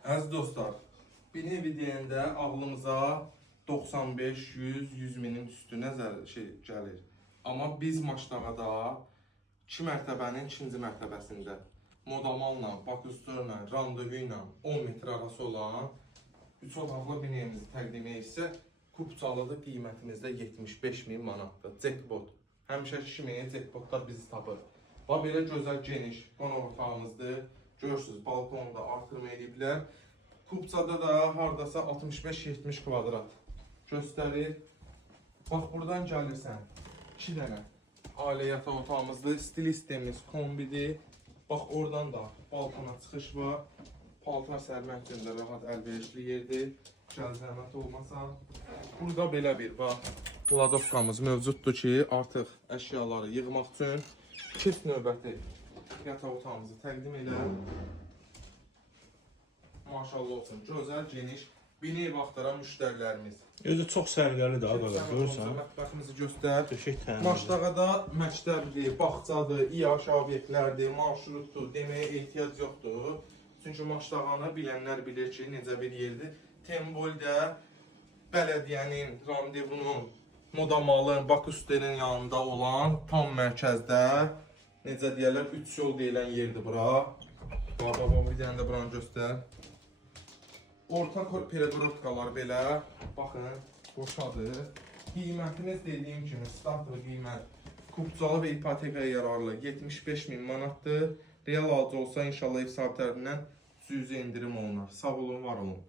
Əziz dostlar, bir nevi deyəndə ağlımıza 95, 100, 100 minin üstü gəlir. Amma biz Maçdağada 2 mərtəbənin 2-ci mərtəbəsində modamalla, baküstörlə, randevu ilə 10 metr arası olan 3 otaqlı bir evimizi təqdim etsə, Kupçalıda qiymətimiz də 75 min manatdır. Jackpot. Həmişəki kimi jackpotlar bizi tapır. Və belə gözəl geniş qonaq otağımızdır. Görürsünüz, balkonu da artırma ediblər. Kupçada da hardasa 65-70 kvadrat göstərir. Bax, buradan gəlirsən. 2 dənə ailə yataq otağımızdır. Stil sistemimiz kombidir. Bax, oradan da balkona çıxış var. Paltar sərmək üçün də rahat əlverişli yerdir. Gəl zəhmət olmasa. Burada belə bir kladovkamız mövcuddur ki, artıq əşyaları yığmaq üçün çift növbəti yataq otağımızı təqdim edən. Maşallah olsun, gözəl, geniş, bini vaxtlara müştərilərimiz. Özü çox səliqəlidir, qardaş, görürsən? Mətbəximizi göstər. Döşək təmizdir. Maçdağada məktəbdir, bağçadır, İAŞ obyektlərdir, marşrutdur, deməyə ehtiyac yoxdur. Çünki Maçdağanı bilənlər bilir ki, necə bir yerdir. Temboldə bələdiyyənin, randevunun, modamalın, baküstörün yanında olan tam mərkəzdə, necə deyərlər, 3 yol deyilən yerdir bura. Baba, bir dənə də buranı göstər. Orta peredorotkalar belə, baxın, boşadır. Qiymətimiz dediyim kimi, startlı qiymət Kupçalı və ipotekaya yararlı 75 min manatdır. Real alıcı olsa inşallah ev sahiblərindən %100 indirim olunar. Sağ olun, var olun.